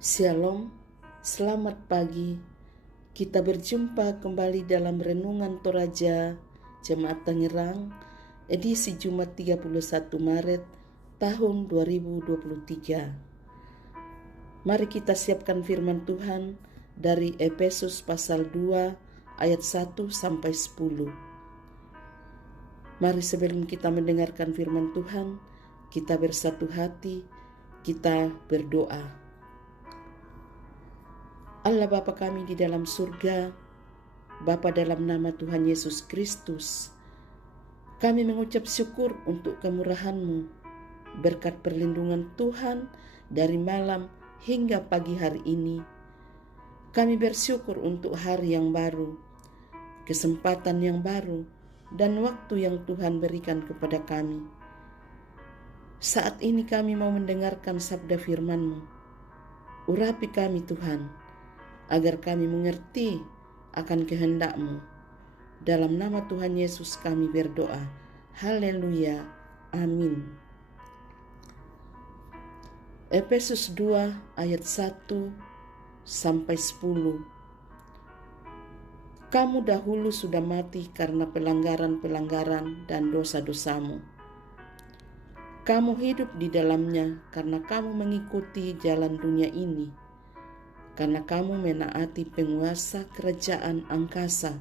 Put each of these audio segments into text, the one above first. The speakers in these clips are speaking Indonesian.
Shalom, selamat pagi. Kita berjumpa kembali dalam Renungan Toraja Jemaat Tangerang, edisi Jumat 31 Maret tahun 2023. Mari kita siapkan firman Tuhan dari Efesus pasal 2 ayat 1 sampai 10. Mari sebelum kita mendengarkan firman Tuhan, kita bersatu hati, kita berdoa. Allah Bapa kami di dalam surga, Bapa dalam nama Tuhan Yesus Kristus, kami mengucap syukur untuk kemurahan-Mu, berkat perlindungan Tuhan dari malam hingga pagi hari ini. Kami bersyukur untuk hari yang baru, kesempatan yang baru, dan waktu yang Tuhan berikan kepada kami. Saat ini kami mau mendengarkan sabda firman-Mu. Urapi kami Tuhan, agar kami mengerti akan kehendak-Mu. Dalam nama Tuhan Yesus kami berdoa. Haleluya. Amin. Efesus 2 ayat 1 sampai 10. Kamu dahulu sudah mati karena pelanggaran-pelanggaran dan dosa-dosamu. Kamu hidup di dalamnya karena kamu mengikuti jalan dunia ini. Karena kamu menaati penguasa kerajaan angkasa,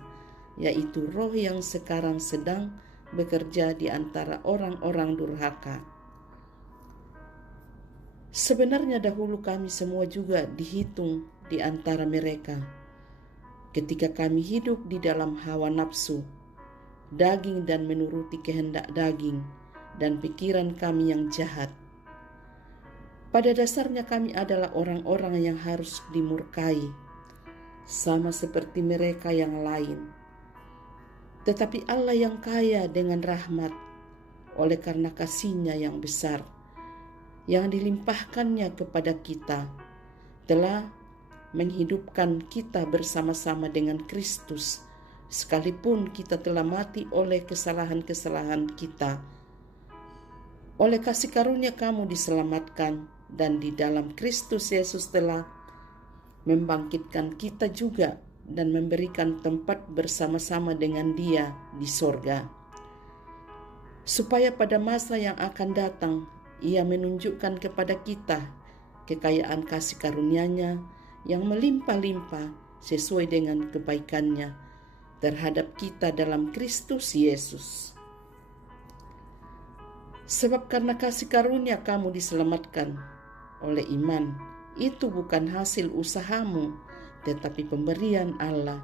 yaitu roh yang sekarang sedang bekerja di antara orang-orang durhaka. Sebenarnya dahulu kami semua juga dihitung di antara mereka, ketika kami hidup di dalam hawa nafsu, daging dan menuruti kehendak daging, dan pikiran kami yang jahat. Pada dasarnya kami adalah orang-orang yang harus dimurkai, sama seperti mereka yang lain. Tetapi Allah yang kaya dengan rahmat, oleh karena kasih-Nya yang besar, yang dilimpahkannya kepada kita, telah menghidupkan kita bersama-sama dengan Kristus, sekalipun kita telah mati oleh kesalahan-kesalahan kita. Oleh kasih karunia kamu diselamatkan, dan di dalam Kristus Yesus telah membangkitkan kita juga dan memberikan tempat bersama-sama dengan Dia di sorga. Supaya pada masa yang akan datang, Ia menunjukkan kepada kita kekayaan kasih karunia-Nya yang melimpah-limpah sesuai dengan kebaikan-Nya terhadap kita dalam Kristus Yesus. Sebab karena kasih karunia kamu diselamatkan oleh iman, itu bukan hasil usahamu, tetapi pemberian Allah.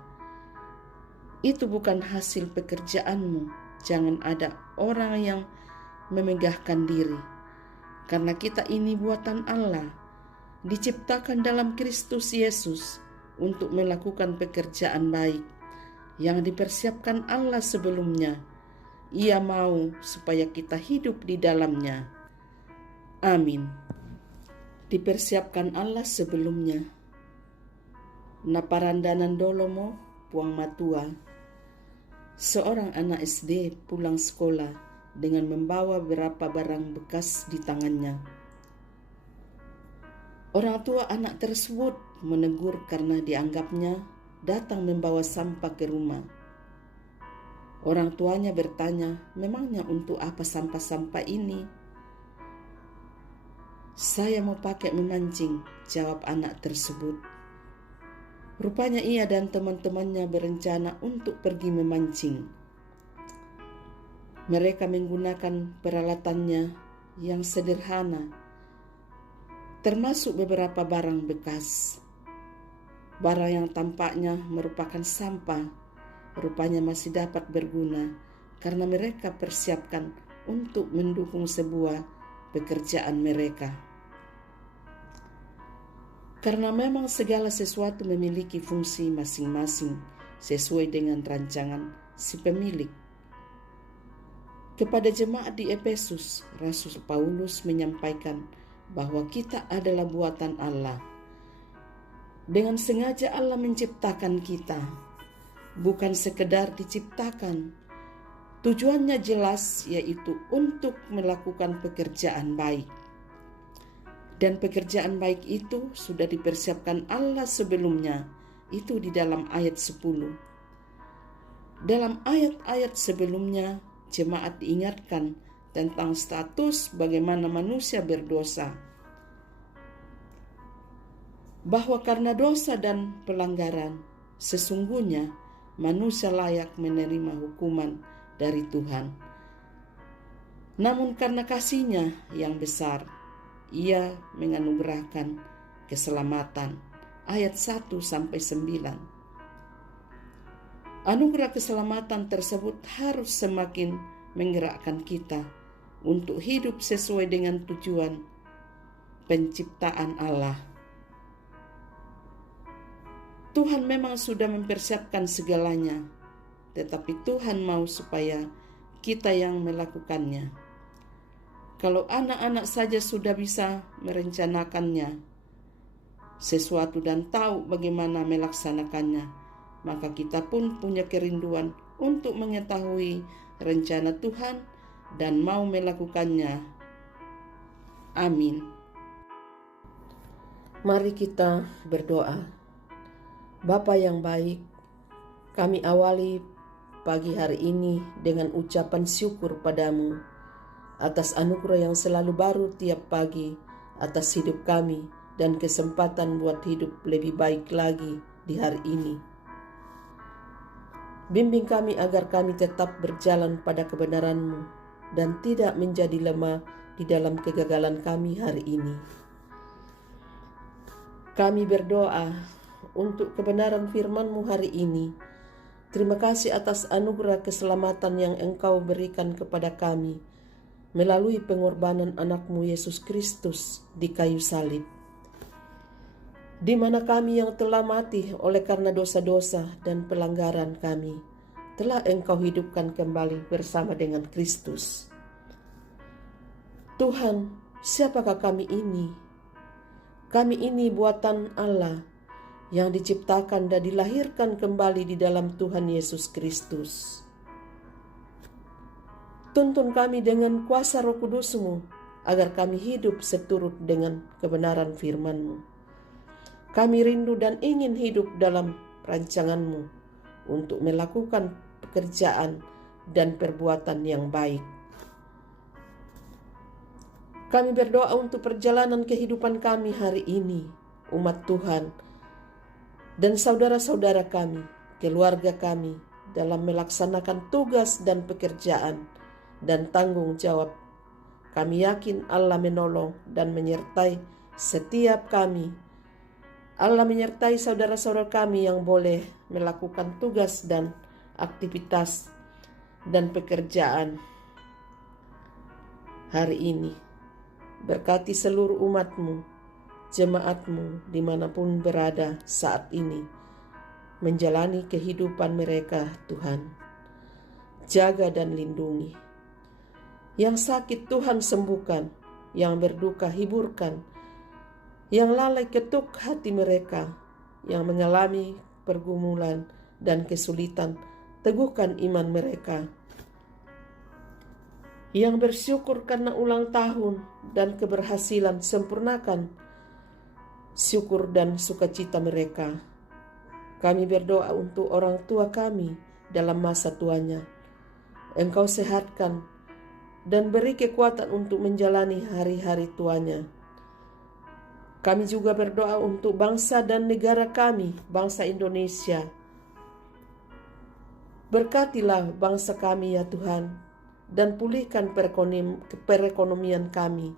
Itu bukan hasil pekerjaanmu. Jangan ada orang yang memegahkan diri, karena kita ini buatan Allah, diciptakan dalam Kristus Yesus untuk melakukan pekerjaan baik yang dipersiapkan Allah sebelumnya. Ia mau supaya kita hidup di dalamnya. Amin. Dipersiapkan Allah sebelumnya. Naparandanan dolomo puang matua. Seorang anak SD pulang sekolah dengan membawa beberapa barang bekas di tangannya. Orang tua anak tersebut menegur karena dianggapnya datang membawa sampah ke rumah. Orang tuanya bertanya, memangnya untuk apa sampah-sampah ini? Saya mau pakai memancing, jawab anak tersebut. Rupanya ia dan teman-temannya berencana untuk pergi memancing. Mereka menggunakan peralatannya yang sederhana, termasuk beberapa barang bekas. Barang yang tampaknya merupakan sampah, rupanya masih dapat berguna karena mereka persiapkan untuk mendukung sebuah pekerjaan mereka. Karena memang segala sesuatu memiliki fungsi masing-masing sesuai dengan rancangan si pemilik. Kepada jemaat di Efesus, Rasul Paulus menyampaikan bahwa kita adalah buatan Allah. Dengan sengaja Allah menciptakan kita, bukan sekedar diciptakan. Tujuannya jelas, yaitu untuk melakukan pekerjaan baik. Dan pekerjaan baik itu sudah dipersiapkan Allah sebelumnya, itu di dalam ayat 10. Dalam ayat-ayat sebelumnya, jemaat diingatkan tentang status bagaimana manusia berdosa, bahwa karena dosa dan pelanggaran, sesungguhnya manusia layak menerima hukuman dari Tuhan. Namun karena kasih-Nya yang besar, Ia menganugerahkan keselamatan. Ayat 1-9. Anugerah keselamatan tersebut harus semakin menggerakkan kita untuk hidup sesuai dengan tujuan penciptaan Allah. Tuhan memang sudah mempersiapkan segalanya, tetapi Tuhan mau supaya kita yang melakukannya. Kalau anak-anak saja sudah bisa merencanakannya sesuatu dan tahu bagaimana melaksanakannya, maka kita pun punya kerinduan untuk mengetahui rencana Tuhan dan mau melakukannya. Amin. Mari kita berdoa. Bapa yang baik, kami awali pagi hari ini dengan ucapan syukur padamu atas anugerah yang selalu baru tiap pagi atas hidup kami dan kesempatan buat hidup lebih baik lagi di hari ini. Bimbing kami agar kami tetap berjalan pada kebenaran-Mu dan tidak menjadi lemah di dalam kegagalan kami hari ini. Kami berdoa untuk kebenaran firman-Mu hari ini. Terima kasih atas anugerah keselamatan yang Engkau berikan kepada kami melalui pengorbanan anak-Mu Yesus Kristus di kayu salib, di mana kami yang telah mati oleh karena dosa-dosa dan pelanggaran kami telah Engkau hidupkan kembali bersama dengan Kristus. Tuhan, siapakah kami ini? Kami ini buatan Allah yang diciptakan dan dilahirkan kembali di dalam Tuhan Yesus Kristus. Tuntun kami dengan kuasa Roh Kudus-Mu agar kami hidup seturut dengan kebenaran firman-Mu. Kami rindu dan ingin hidup dalam rancangan-Mu untuk melakukan pekerjaan dan perbuatan yang baik. Kami berdoa untuk perjalanan kehidupan kami hari ini, umat Tuhan, dan saudara-saudara kami, keluarga kami, dalam melaksanakan tugas dan pekerjaan dan tanggung jawab. Kami yakin Allah menolong dan menyertai setiap kami. Allah menyertai saudara-saudara kami yang boleh melakukan tugas dan aktivitas dan pekerjaan hari ini. Berkati seluruh umat-Mu, jemaat-Mu dimanapun berada saat ini, menjalani kehidupan mereka, Tuhan. Jaga dan lindungi. Yang sakit Tuhan sembuhkan, yang berduka hiburkan, yang lalai ketuk hati mereka, yang mengalami pergumulan dan kesulitan, teguhkan iman mereka. Yang bersyukur karena ulang tahun dan keberhasilan, sempurnakan syukur dan sukacita mereka. Kami berdoa untuk orang tua kami dalam masa tuanya. Engkau sehatkan dan beri kekuatan untuk menjalani hari-hari tuanya. Kami juga berdoa untuk bangsa dan negara kami, bangsa Indonesia. Berkatilah bangsa kami ya Tuhan, dan pulihkan perekonomian kami.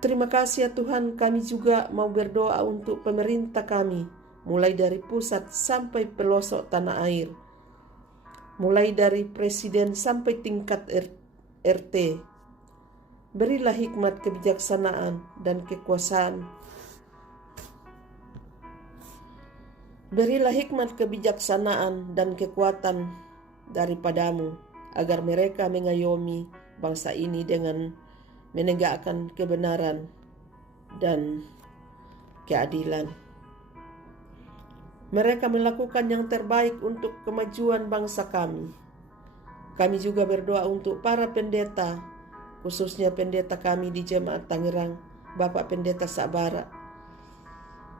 Terima kasih ya Tuhan, kami juga mau berdoa untuk pemerintah kami, mulai dari pusat sampai pelosok tanah air, mulai dari presiden sampai tingkat RT. Berilah hikmat kebijaksanaan dan kekuasaan. Berilah hikmat kebijaksanaan dan kekuatan daripada-Mu, agar mereka mengayomi bangsa ini dengan menegakkan kebenaran dan keadilan. Mereka melakukan yang terbaik untuk kemajuan bangsa kami. Kami juga berdoa untuk para pendeta, khususnya pendeta kami di Jemaat Tangerang, Bapak Pendeta Sabara.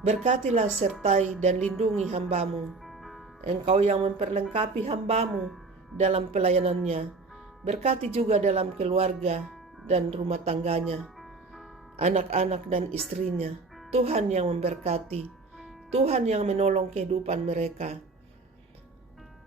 Berkatilah, sertai dan lindungi hamba-Mu. Engkau yang memperlengkapi hamba-Mu dalam pelayanannya. Berkati juga dalam keluarga dan rumah tangganya, anak-anak dan istrinya. Tuhan yang memberkati, Tuhan yang menolong kehidupan mereka.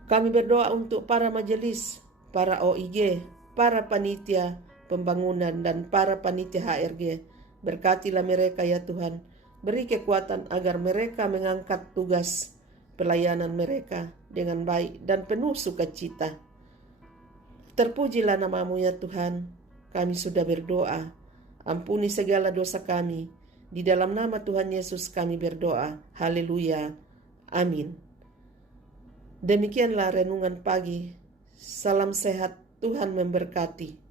Kami berdoa untuk para majelis, para OIG, para panitia pembangunan dan para panitia HRG. Berkatilah mereka ya Tuhan. Beri kekuatan agar mereka mengangkat tugas pelayanan mereka dengan baik dan penuh sukacita. Terpujilah nama-Mu ya Tuhan. Kami sudah berdoa. Ampuni segala dosa kami. Di dalam nama Tuhan Yesus kami berdoa. Haleluya. Amin. Demikianlah renungan pagi. Salam sehat, Tuhan memberkati.